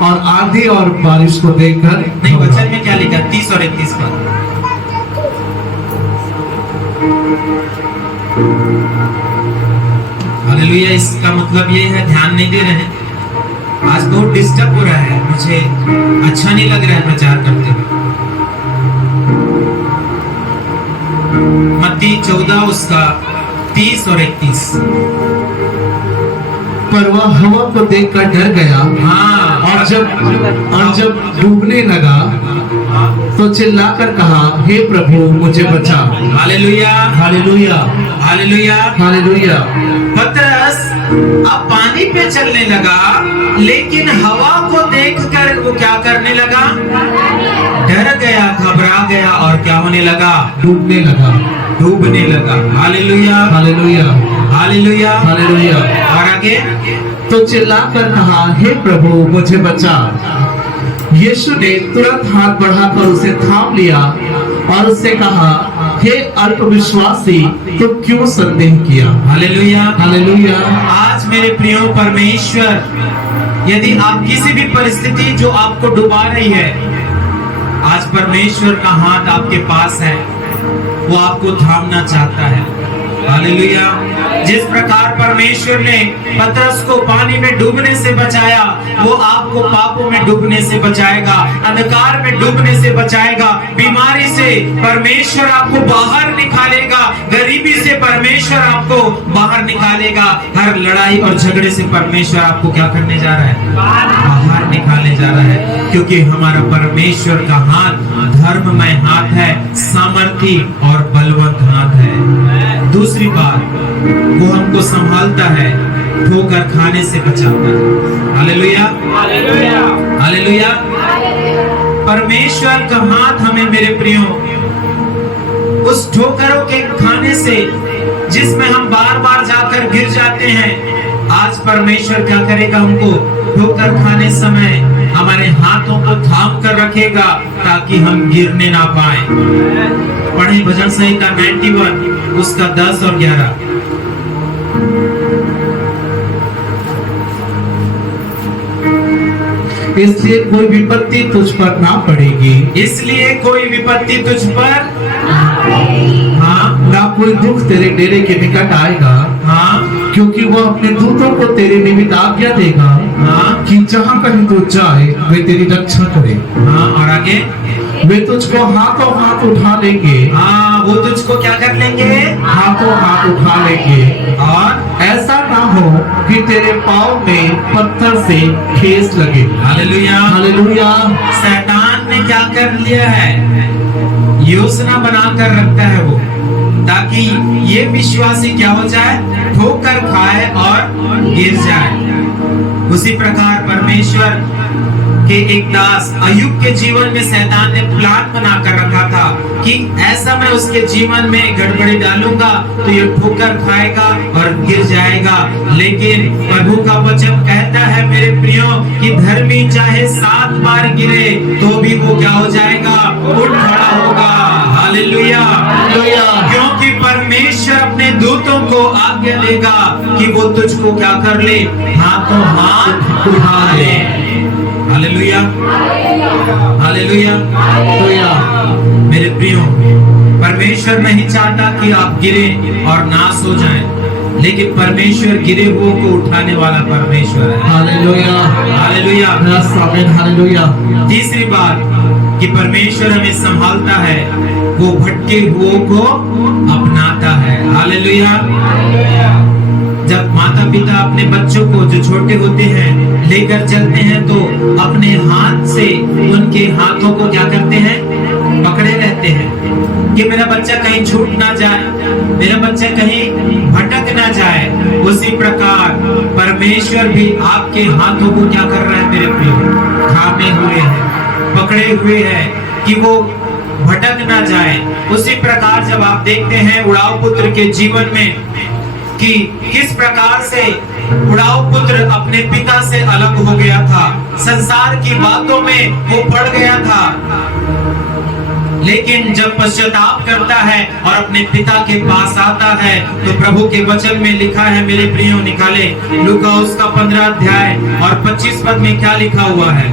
और आंधी और बारिश को देखकर नहीं, वचन में क्या लिखा, 30 और 31 पद। हालेलुया। इसका मतलब ये है, ध्यान नहीं दे रहे हैं। आज बहुत डिस्टर्ब हो रहा है, मुझे अच्छा नहीं लग रहा है प्रचार करते हुए। मत्ती 14 उसका 30 और 31। पर वह हवा को देखकर डर गया, हाँ, और जब डूबने लगा तो चिल्लाकर कहा, हे प्रभु मुझे बचा। Hallelujah, hallelujah, hallelujah. हालेलुया। पतरस अब पानी पे चलने लगा, लेकिन हवा को देखकर वो क्या करने लगा? डर गया, घबरा गया और क्या होने लगा? डूबने लगा, डूबने लगा। Hallelujah, hallelujah, hallelujah, hallelujah. और आगे तो चिल्लाकर कहा, हे प्रभु मुझे बचा। यीशु ने तुरंत हाथ बढ़ाकर उसे थाम लिया और उससे कहा, हे अल्पविश्वासी, तुम क्यों संदेह किया? Hallelujah, hallelujah. आज मेरे प्रियो परमेश्वर, यदि आप किसी भी परिस्थिति जो आपको डुबा रही है, आज परमेश्वर का हाथ आपके पास है, वो आपको थामना चाहता है। हालेलुया। जिस प्रकार परमेश्वर ने पतरस को पानी में डूबने से बचाया, वो आपको पापों में डूबने से बचाएगा, अंधकार में डूबने से बचाएगा, बीमारी से परमेश्वर आपको बाहर निकालेगा, गरीबी से परमेश्वर आपको बाहर निकालेगा, हर लड़ाई और झगड़े से परमेश्वर आपको क्या करने जा रहा है? बाहर निकालने जा रहा है, क्योंकि हमारा परमेश्वर का हाथ धर्ममय हाथ है, सामर्थी और बलवंत हाथ है। दूसरी बात, वो हमको संभालता है, ठोकर खाने से बचाता है। Hallelujah, hallelujah, hallelujah. परमेश्वर का हाथ हमें मेरे प्रियो उस ठोकरों के खाने से, जिसमें हम बार बार जाकर गिर जाते हैं, आज परमेश्वर क्या करेगा? हमको ठोकर खाने समय हमारे हाथों को थाम कर रखेगा, ताकि हम गिरने ना पाए। पढ़े भजन संहिता 91 उसका 10 और 11। इसलिए कोई विपत्ति तुझ पर ना पड़ेगी, इसलिए कोई विपत्ति तुझ पर, हाँ, ना कोई दुख तेरे डेरे के निकट आएगा, हाँ, क्योंकि वो अपने दूतों को तेरे निमित्त आज्ञा देगा, हाँ, कि जहाँ कहीं तू जाए वे तेरी रक्षा करे। हाँ, और आगे वे तुझको हाथों हाथ उठा लेंगे, हाँ, वो तुझको क्या कर लेंगे? हाथों हाथ उठा लेंगे, और ऐसा ना हो कि तेरे पाँव में पत्थर से ठेस लगे। Hallelujah, hallelujah. शैतान ने क्या कर लिया है? योजना बनाकर रखता है वो, ताकि ये विश्वासी क्या हो जाए? ठोकर खाए और गिर जाए। उसी प्रकार परमेश्वर के एक दास अय्यूब के जीवन में शैतान ने प्लान बनाकर रखा था कि ऐसा मैं उसके जीवन में गड़बड़ी डालूंगा तो ये ठोकर खाएगा और गिर जाएगा। लेकिन प्रभु का वचन कहता है मेरे प्रियो कि धर्मी चाहे 7 बार गिरे तो भी वो क्या हो जाएगा? उठ खड़ा होगा। Hallelujah, hallelujah. क्योंकि परमेश्वर अपने दूतों को आज्ञा देगा कि वो तुझको क्या कर ले? हाथों हाथ उठा ले। Hallelujah, hallelujah, hallelujah. मेरे प्रियो, परमेश्वर नहीं चाहता कि आप गिरे और नाश हो जाएं, लेकिन परमेश्वर गिरे हुओं को उठाने वाला परमेश्वर है। हालेलुया, हालेलुया, आमीन, हालेलुया। तीसरी बात कि परमेश्वर हमें संभालता है, वो भटके हुओं को अपनाता है। हालेलुया। जब माता पिता अपने बच्चों को जो छोटे होते हैं लेकर चलते हैं तो अपने हाथ से उनके हाथों को क्या करते हैं? पकड़े रहते हैं कि मेरा बच्चा कहीं छूट ना जाए, मेरा बच्चा कहीं भटक ना जाए। उसी प्रकार परमेश्वर भी आपके हाथों को क्या कर रहा है मेरे प्रिय? थामे हुए हैं, पकड़े हुए हैं कि वो भटक ना जाए। उसी प्रकार जब आप देखते हैं उड़ाऊ पुत्र के जीवन में कि किस प्रकार से उड़ाऊ पुत्र अपने पिता से अलग हो गया था, संसार की बातों में वो पड़ गया था, लेकिन जब पश्चाताप करता है और अपने पिता के पास आता है तो प्रभु के वचन में लिखा है मेरे प्रियो, निकाले लूका उसका 15 अध्याय और 25 पद में क्या लिखा हुआ है?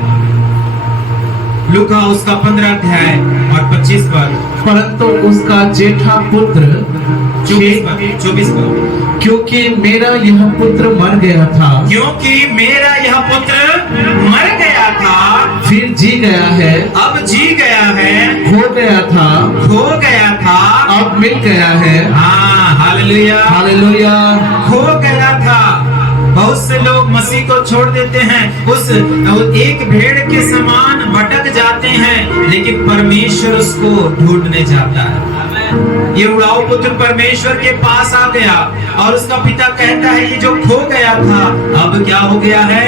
लूका उसका 15 अध्याय और 25 पद। परंतु उसका जेठा पुत्र 24 पद। क्योंकि मेरा यह पुत्र मर गया था, क्योंकि मेरा यह पुत्र मर गया था, फिर जी गया है, अब जी गया है, खो गया था, खो गया था, अब मिल गया है। हाँ, हालेलुया, हालेलुया। खो गया था बहुत से लोग मसीह को छोड़ देते हैं, उस एक भेड़ के समान भटक जाते हैं, लेकिन परमेश्वर उसको ढूंढने जाता है। ये उड़ाऊ पुत्र परमेश्वर के पास आ गया और उसका पिता कहता है ये जो खो गया था अब क्या हो गया है,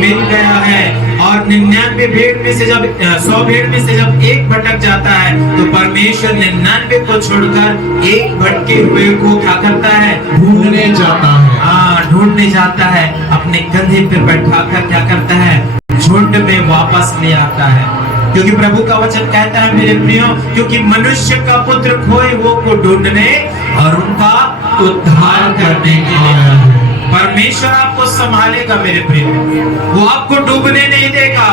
मिल गया है। और 99 भेड़ में से जब 100 भेड़ में से जब एक भटक जाता है तो परमेश्वर 99 को छोड़कर एक भटके हुए को क्या करता है, ढूंढने जाता है। हाँ, ढूंढने जाता है, अपने कंधे पर बैठाकर क्या करता है, झुंड में वापस ले आता है। क्योंकि प्रभु का वचन कहता है मेरे प्रियो, क्योंकि मनुष्य का पुत्र खोए वो को ढूंढने और उनका उद्धार करने के लिए। परमेश्वर आपको संभालेगा मेरे प्रियो, वो आपको डूबने नहीं देगा,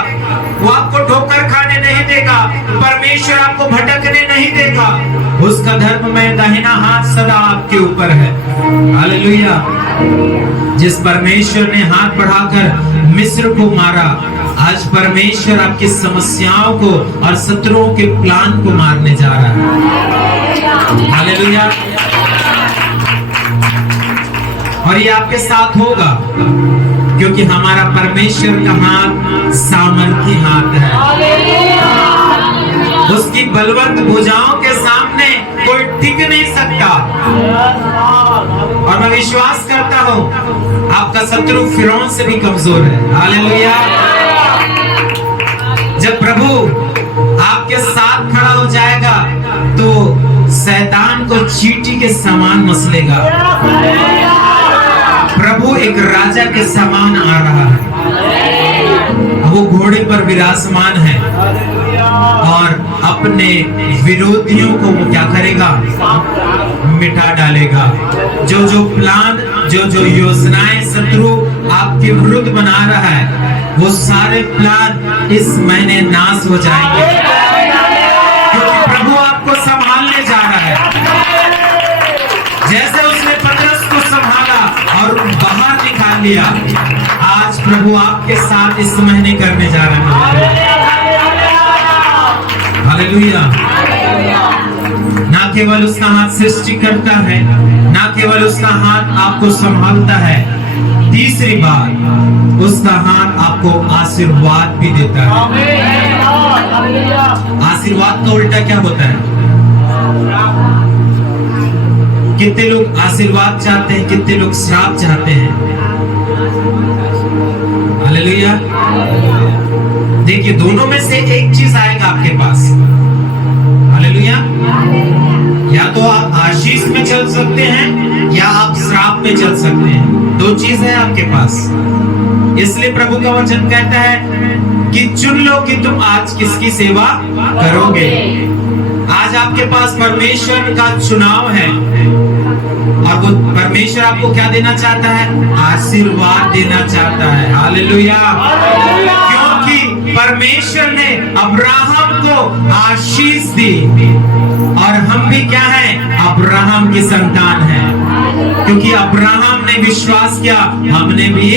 वो आपको ठोकर खाने नहीं देगा, परमेश्वर आपको भटकने नहीं देगा। उसका धर्ममय दाहिना हाथ सदा आपके ऊपर है। हालेलुया। जिस परमेश्वर ने हाथ बढ़ाकर मिस्र को मारा, आज परमेश्वर आपकी समस्याओं को और शत्रुओं के प्लान को मारने जा रहा है। हालेलुया। और ये आपके साथ होगा क्योंकि हमारा परमेश्वर का हाथ सामर्थी हाथ है। उसकी बलवंत भुजाओं के सामने कोई टिक नहीं सकता। और मैं विश्वास करता हूँ आपका शत्रु फिरौन से भी कमजोर है। हालेलुया। जब प्रभु आपके साथ खड़ा हो जाएगा तो शैतान को चींटी के समान मसलेगा। प्रभु एक राजा के समान आ रहा है, वो घोड़े पर विराजमान है और अपने विरोधियों को वो क्या करेगा, मिटा डालेगा। जो जो प्लान, जो जो योजनाएं शत्रु आपके विरुद्ध बना रहा है वो सारे प्लान इस महीने नाश हो जाएंगे, क्योंकि प्रभु आपको संभालने जा रहा है। जैसे उसने पतरस को संभाला और बाहर निकाल लिया, आज प्रभु आपके साथ इस महीने करने जा रहा है। हालेलुया। ना केवल उसका हाथ सृष्टि करता है, ना केवल उसका हाथ आपको संभालता है, तीसरी बात उसका हाथ आपको आशीर्वाद भी देता है। आशीर्वाद का उल्टा क्या होता है? कितने लोग आशीर्वाद चाहते हैं, कितने लोग श्राप चाहते हैं। हालेलुया। देखिए दोनों में से एक चीज आएगा आपके पास। हालेलुया। या तो आप आशीष में चल सकते हैं या आप श्राप में चल सकते हैं। दो चीज है आपके पास। इसलिए प्रभु का वचन कहता है कि चुन लो कि तुम आज किसकी सेवा करोगे। आज आपके पास परमेश्वर का चुनाव है और वो परमेश्वर आपको क्या देना चाहता है? आशीर्वाद देना चाहता है। हालेलुया। क्योंकि परमेश्वर ने अब्राहम को आशीष दी और हम भी क्या हैं? अब्राहम की संतान हैं। क्योंकि अब्राहम ने विश्वास किया, हमने भी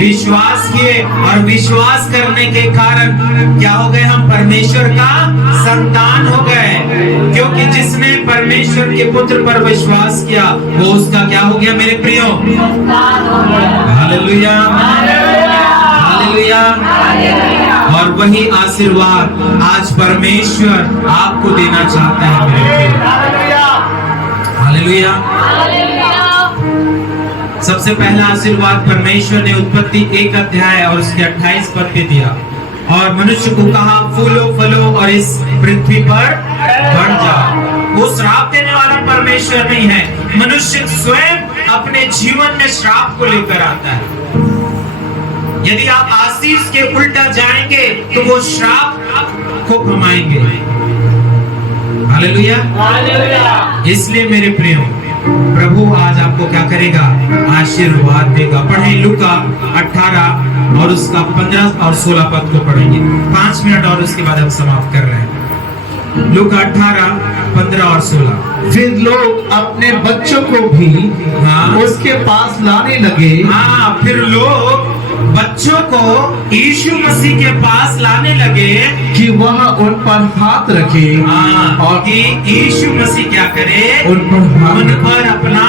विश्वास किए और विश्वास करने के कारण क्या हो गए? हम परमेश्वर का संतान हो गए। क्योंकि जिसने परमेश्वर के पुत्र पर विश्वास किया वो उसका क्या हो गया मेरे प्रियो? हालेलुया। हालेलुया। और वही आशीर्वाद आज परमेश्वर आपको देना चाहता है मेरे प्रियो। हालेलुया। सबसे पहला आशीर्वाद परमेश्वर ने उत्पत्ति 1 अध्याय और उसके 28 पद पे दिया और मनुष्य को कहा फूलो फलो और इस पृथ्वी पर बढ़ जाओ। वो श्राप देने वाला परमेश्वर नहीं है, मनुष्य स्वयं अपने जीवन में श्राप को लेकर आता है। यदि आप आशीष के उल्टा जाएंगे तो वो श्राप को कमाएंगे। हालेलुया। इसलिए मेरे प्रियो प्रभु आज आपको क्या करेगा? आशीर्वाद देगा। पढ़े लूका 18 और उसका 15 और 16 पद को पढ़ेंगे। 5 मिनट और उसके बाद हम समाप्त कर रहे हैं। लूका 18, 15 और 16। फिर लोग अपने बच्चों को भी हाँ, उसके पास लाने लगे। हाँ, फिर लोग बच्चों को यीशु मसीह के पास लाने लगे कि वह उन पर हाथ रखे और कि यीशु मसीह क्या करे, उन उन पर अपना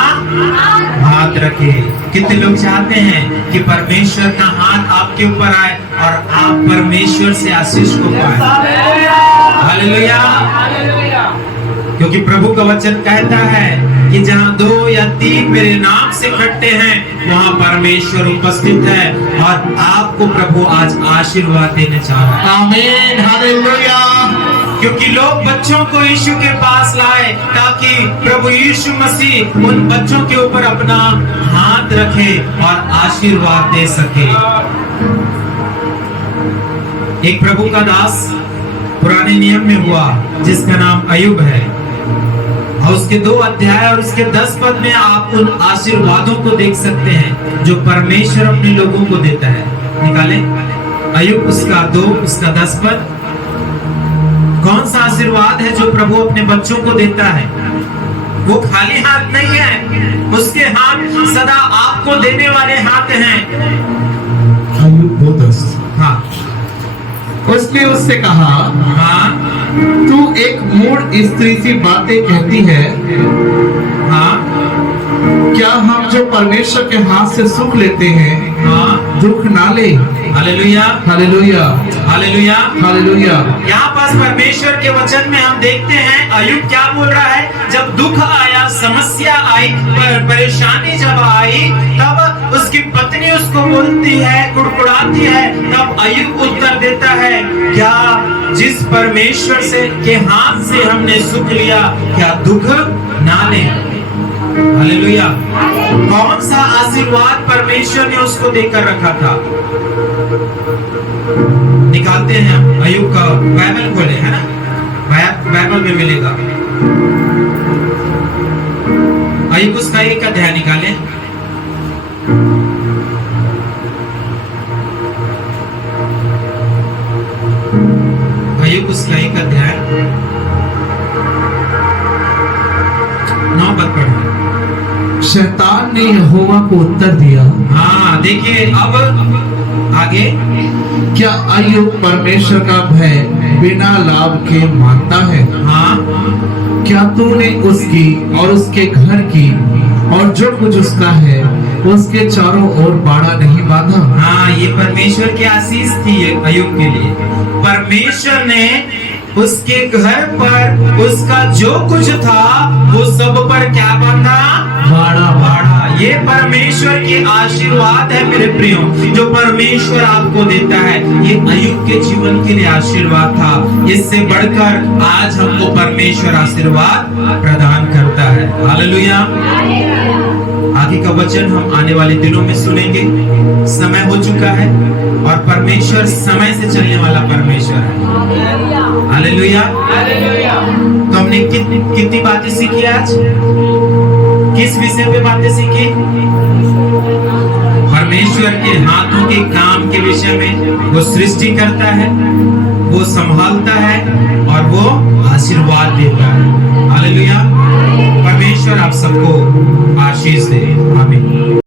हाथ रखे। कितने लोग चाहते हैं कि परमेश्वर का हाथ आपके ऊपर आए और आप परमेश्वर से आशीष को पाए। हालेलुया। क्योंकि प्रभु का वचन कहता है कि जहाँ 2 या 3 मेरे नाम से इकट्ठे हैं वहाँ परमेश्वर उपस्थित है, और आपको प्रभु आज आशीर्वाद देने चाह रहा है। आमीन, हालेलुया। क्योंकि लोग बच्चों को यीशु के पास लाए ताकि प्रभु यीशु मसीह उन बच्चों के ऊपर अपना हाथ रखे और आशीर्वाद दे सके। एक प्रभु का दास पुराने नियम में हुआ जिसका नाम अयुब है, और उसके 2 अध्याय और उसके 10 पद में आप उन आशीर्वादों को देख सकते हैं जो परमेश्वर अपने लोगों को देता है। निकाले अयुब उसका 2 उसका 10 पद। कौन सा आशीर्वाद है जो प्रभु अपने बच्चों को देता है? वो खाली हाथ नहीं है, उसके हाथ सदा आपको देने वाले हाथ हैं। अय्यूब 2:10। हाँ, उसने उससे कहा, हाँ, तू एक मूढ़ स्त्री सी बातें कहती है। हाँ, क्या हम जो परमेश्वर के हाथ से सुख लेते हैं हाँ, दुख ना ले? Hallelujah, hallelujah, hallelujah, hallelujah. यहाँ पास परमेश्वर के वचन में हम देखते हैं अय्यूब क्या बोल रहा है। जब दुख आया, समस्या आई, परेशानी जब आई, तब उसकी पत्नी उसको बोलती है, कुड़कुड़ाती है, तब अय्यूब उत्तर देता है, क्या जिस परमेश्वर से के हाथ से हमने सुख लिया, क्या दुख ना ले? हालेलुया। कौन सा आशीर्वाद परमेश्वर ने उसको देकर रखा था? निकालते हैं हम अय्यूब का बाइबल खोले, है ना? बाइबल में मिलेगा। अय्यूब उसका 1 अध्याय निकाले। अय्यूब उसका 1 अध्याय 9 पद पढ़े। शैतान ने यहोवा को उत्तर दिया। हाँ, देखिए अब आगे। क्या अय्यूब परमेश्वर का भय बिना लाभ के मानता है? हाँ, क्या तूने उसकी और उसके घर की और जो कुछ उसका है उसके चारों ओर बाड़ा नहीं बांधा? हाँ, ये परमेश्वर की आशीष थी अय्यूब के लिए। परमेश्वर ने उसके घर पर उसका जो कुछ था वो सब पर क्या बांधा? बाड़ा। बाड़ा। ये परमेश्वर के आशीर्वाद है मेरे प्रियो, जो परमेश्वर आपको देता है। ये अय्यूब के जीवन के लिए आशीर्वाद था। इससे बढ़कर आज हमको परमेश्वर आशीर्वाद प्रदान करता है। हालेलुया। आगे का वचन हम आने वाले दिनों में सुनेंगे। समय हो चुका है और परमेश्वर समय से चलने वाला परमेश्वर है। हालेलुया। तो हमने कितनी बातें सीखी आज? किस विषय पे बातें सीखी? परमेश्वर के हाथों के काम के विषय में। वो सृष्टि करता है, वो संभालता है और वो आशीर्वाद देता है। हालेलुया। परमेश्वर आप सबको आशीष दे। आमीन।